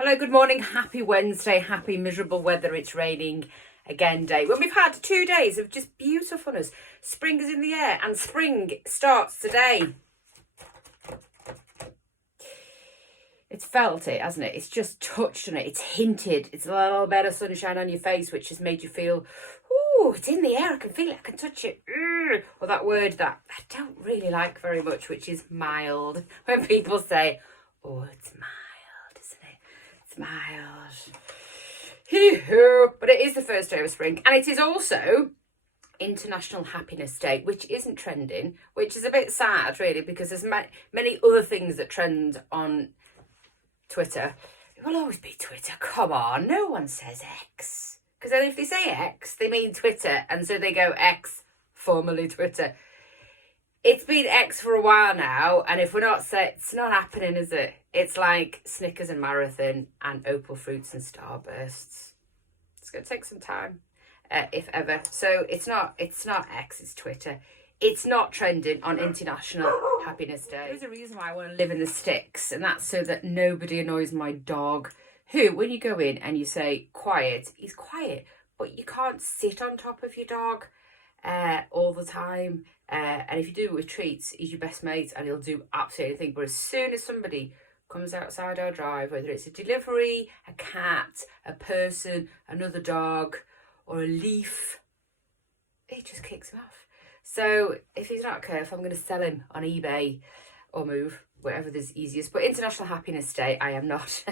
Hello, good morning, happy Wednesday, happy miserable weather, it's raining again day. When we've had 2 days of just beautifulness, spring is in the air and spring starts today. It's felt it, hasn't it? It's just touched on it, it's hinted, it's a little bit of sunshine on your face, which has made you feel, ooh, it's in the air, I can feel it, I can touch it. Or that word that I don't really like very much, which is mild. When people say, oh, it's mild. Miles. But it is the first day of spring, and it is also International Happiness Day, which isn't trending, which is a bit sad, really, because there's many other things that trend on Twitter. It will always be Twitter. Come on, no one says X. Because then if they say X, they mean Twitter, and so they go X, formerly Twitter. It's been X for a while now, and if we're not set, it's not happening, is it? It's like Snickers and Marathon and Opal Fruits and Starbursts. It's going to take some time, if ever. So it's not X, it's Twitter. It's not trending on International Happiness Day. There's a reason why I want to live in the sticks, and that's so that nobody annoys my dog, who, when you go in and you say quiet, he's quiet, but you can't sit on top of your dog all the time. And if you do it with treats, he's your best mate and he'll do absolutely anything. But as soon as somebody comes outside our drive, whether it's a delivery, a cat, a person, another dog, or a leaf, it just kicks him off. So if he's not careful, I'm going to sell him on eBay or Move, wherever is easiest. But International Happiness Day, I am not.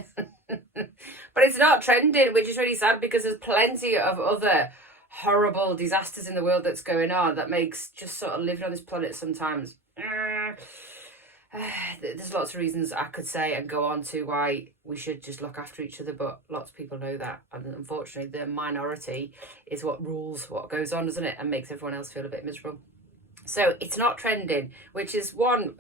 But it's not trending, which is really sad because there's plenty of other horrible disasters in the world that's going on that makes just sort of living on this planet sometimes. There's lots of reasons I could say and go on to why we should just look after each other, but lots of people know that, and unfortunately the minority is what rules what goes on, doesn't it, and makes everyone else feel a bit miserable. So it's not trending, which is one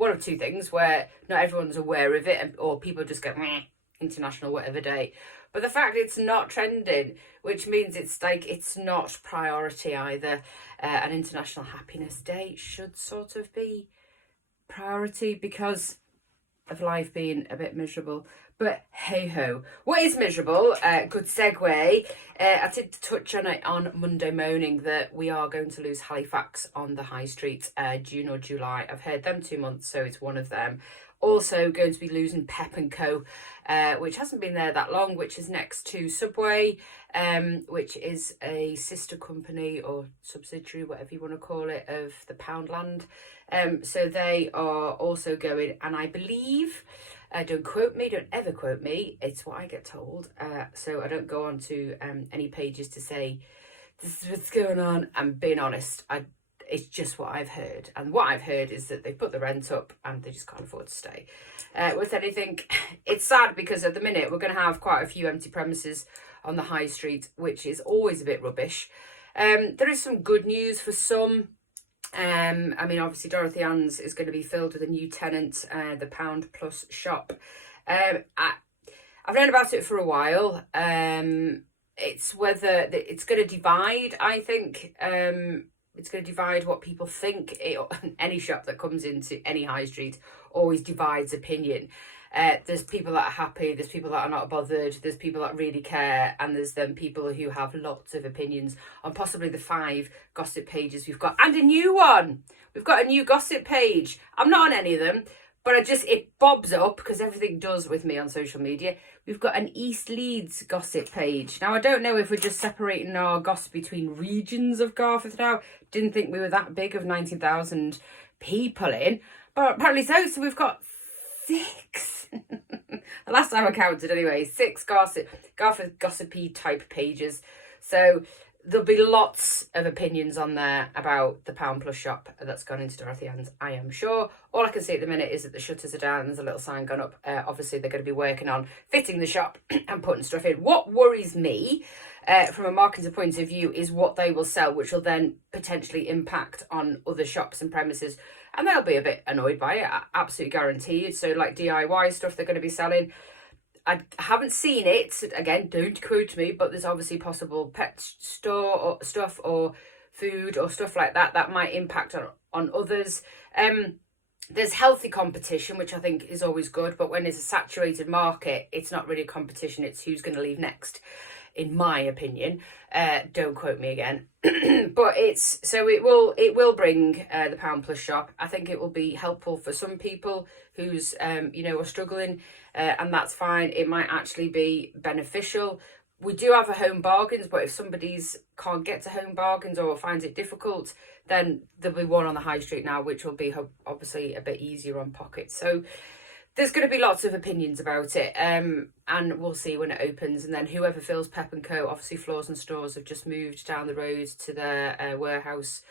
of two things, where not everyone's aware of it, or people just go meh, International whatever day. But the fact it's not trending, which means it's like it's not priority either. An International Happiness Day should sort of be priority because of life being a bit miserable. But hey ho, what is miserable? Good segue. I did touch on it on Monday morning that we are going to lose Halifax on the high street, June or July. I've heard them 2 months, so it's one of them. Also going to be losing Pep & Co, which hasn't been there that long, which is next to Subway, which is a sister company or subsidiary, whatever you want to call it, of the Poundland. So they are also going, and I believe, don't quote me, don't ever quote me, it's what I get told. So I don't go on to any pages to say, this is what's going on. I'm being honest, it's just what I've heard. And what I've heard is that they've put the rent up and they just can't afford to stay. With anything, it's sad because at the minute we're going to have quite a few empty premises on the high street, which is always a bit rubbish. There is some good news for some. I mean, obviously Dorothy Ann's is going to be filled with a new tenant, the Pound Plus shop. I've known about it for a while. It's whether it's going to divide, I think. It's going to divide what people think. Any shop that comes into any high street always divides opinion. There's people that are happy, there's people that are not bothered, there's people that really care, and there's then people who have lots of opinions on possibly the 5 gossip pages we've got. And a new one! We've got a new gossip page. I'm not on any of them, but it bobs up, because everything does with me on social media. We've got an East Leeds gossip page. Now, I don't know if we're just separating our gossip between regions of Garforth now. Didn't think we were that big of 19,000 people in, but apparently so. So we've got 6. The last time I counted anyway, 6 Garforth gossipy type pages. So there'll be lots of opinions on there about the Pound Plus shop that's gone into Dorothy Ann's, I am sure. All I can see at the minute is that the shutters are down and there's a little sign gone up. Obviously, they're going to be working on fitting the shop and putting stuff in. What worries me from a marketing point of view is what they will sell, which will then potentially impact on other shops and premises. And they'll be a bit annoyed by it, absolutely guaranteed. So like DIY stuff they're going to be selling. I haven't seen it, again, don't quote me, but there's obviously possible pet store or stuff or food or stuff like that that might impact on others. there's healthy competition, which I think is always good, but when it's a saturated market, it's not really a competition, it's who's going to leave next, in my opinion. Don't quote me again. But it will bring the Pound Plus shop. I think it will be helpful for some people who's are struggling, and that's fine. It might actually be beneficial. We do have a home bargains, but if somebody's can't get to home bargains or finds it difficult, then there'll be one on the high street now, which will be obviously a bit easier on pockets. So there's going to be lots of opinions about it, and we'll see when it opens. And then whoever fills Pep and Co, obviously Floors and Stores have just moved down the road to their warehouse,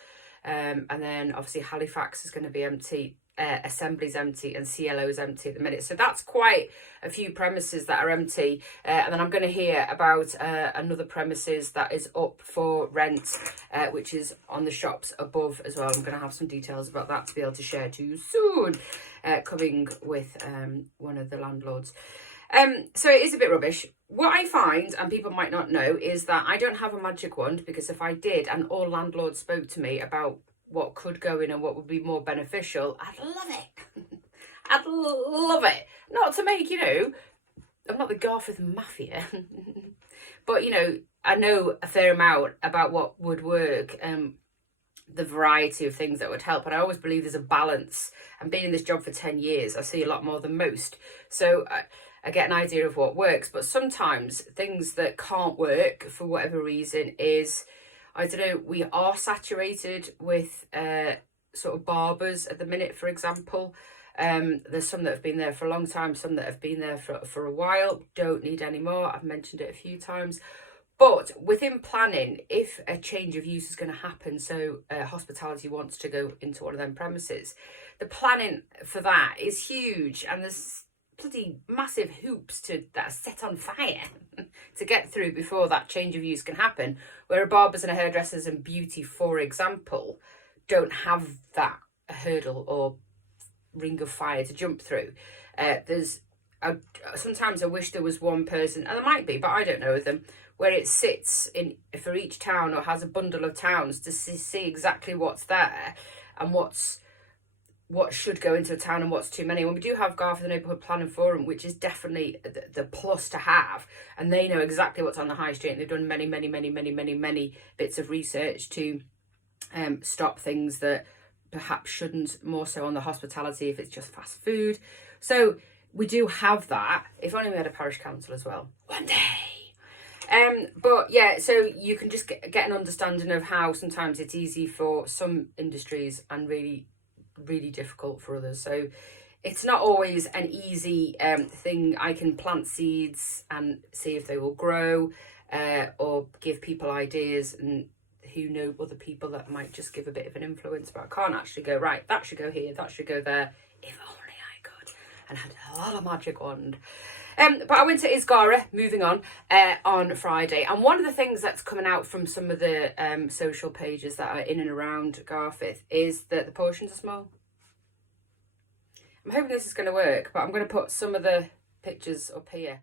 and then obviously Halifax is going to be empty. Assembly's empty and CLO's empty at the minute, so that's quite a few premises that are empty, and then I'm going to hear about another premises that is up for rent, which is on the shops above as well. I'm going to have some details about that to be able to share to you soon, coming with one of the landlords. So it is a bit rubbish. What I find, and people might not know, is that I don't have a magic wand, because if I did and all landlords spoke to me about what could go in and what would be more beneficial, I'd love it. I'd love it. Not to make, I'm not the Garforth mafia, but, I know a fair amount about what would work, the variety of things that would help. And I always believe there's a balance. And being in this job for 10 years, I see a lot more than most. So I get an idea of what works. But sometimes things that can't work for whatever reason is, I don't know, we are saturated with sort of barbers at the minute, for example. There's some that have been there for a long time, some that have been there for a while, don't need any more. I've mentioned it a few times. But within planning, if a change of use is going to happen, so hospitality wants to go into one of them premises, the planning for that is huge, and there's bloody massive hoops that are set on fire to get through before that change of use can happen, where barbers and hairdressers and beauty, for example, don't have that hurdle or ring of fire to jump through. Sometimes I wish there was one person, and there might be, but I don't know them, where it sits in for each town, or has a bundle of towns to see exactly what's there and what should go into a town and what's too many. When we do have Garforth Neighbourhood Planning Forum, which is definitely the plus to have, and they know exactly what's on the high street, and they've done many bits of research to stop things that perhaps shouldn't, more so on the hospitality if it's just fast food. So we do have that. If only we had a parish council as well one day. But yeah, so you can just get an understanding of how sometimes it's easy for some industries and really difficult for others. So it's not always an easy thing. I can plant seeds and see if they will grow, or give people ideas, and who know, other people that might just give a bit of an influence, but I can't actually go, right, that should go here, that should go there. If only I could and had a lot of magic wand. But I went to Izagara, moving on Friday, and one of the things that's coming out from some of the social pages that are in and around Garforth is that the portions are small. I'm hoping this is going to work, but I'm going to put some of the pictures up here.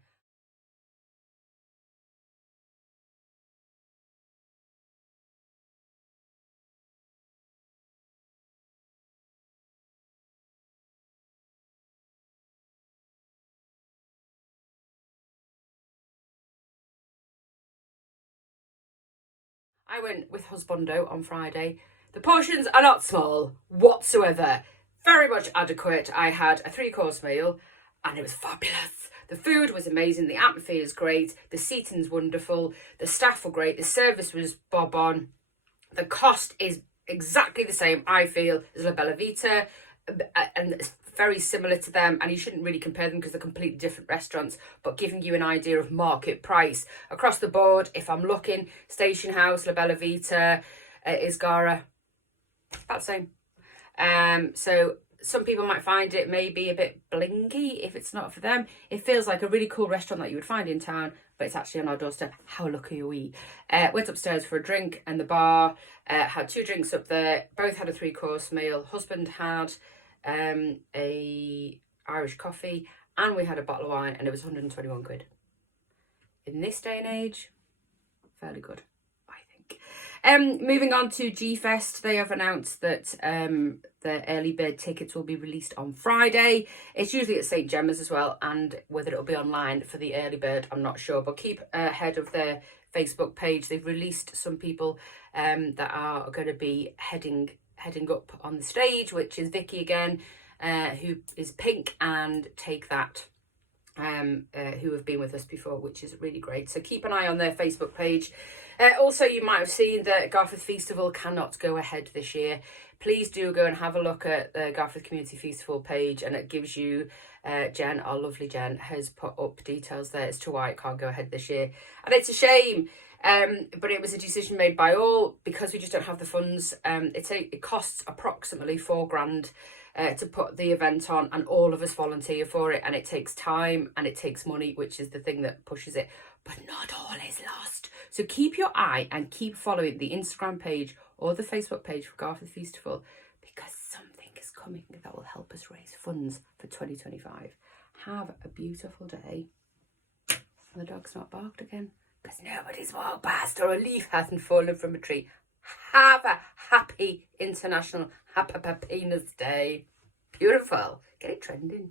I went with husbando on Friday. The portions are not small whatsoever. Very much adequate. I had a 3-course meal and it was fabulous. The food was amazing. The atmosphere is great. The seating's wonderful. The staff were great. The service was bob on. The cost is exactly the same, I feel, as La Bella Vita, and it's very similar to them, and you shouldn't really compare them because they're completely different restaurants, but giving you an idea of market price across the board. If I'm looking, Station House, La Bella Vita, Izagara, about the same. So some people might find it maybe a bit blingy if it's not for them. It feels like a really cool restaurant that you would find in town, but it's actually on our doorstep. How lucky are we? Went upstairs for a drink and the bar, had 2 drinks up there, both had a 3-course meal. Husband had a Irish coffee, and we had a bottle of wine, and it was 121 quid. In this day and age, fairly good, I think. Moving on to G-Fest, they have announced that the early bird tickets will be released on Friday. It's usually at St Gemma's as well, and whether it'll be online for the early bird, I'm not sure. But keep ahead of their Facebook page. They've released some people that are going to be heading up on the stage, which is Vicky again, who is Pink, and Take That, who have been with us before, which is really great. So keep an eye on their Facebook page. Also, you might have seen that Garforth Festival cannot go ahead this year. Please do go and have a look at the Garforth Community Festival page, and it gives you, Jen, our lovely Jen, has put up details there as to why it can't go ahead this year. And it's a shame, but it was a decision made by all because we just don't have the funds. It costs approximately £4,000 to put the event on, and all of us volunteer for it, and it takes time and it takes money, which is the thing that pushes it. But not all is lost. So keep your eye and keep following the Instagram page or the Facebook page for Garforth Festival, because something is coming that will help us raise funds for 2025. Have a beautiful day. The dog's not barked again because nobody's walked past or a leaf hasn't fallen from a tree. Have a happy International Happy Penis Day. Beautiful. Get it trending.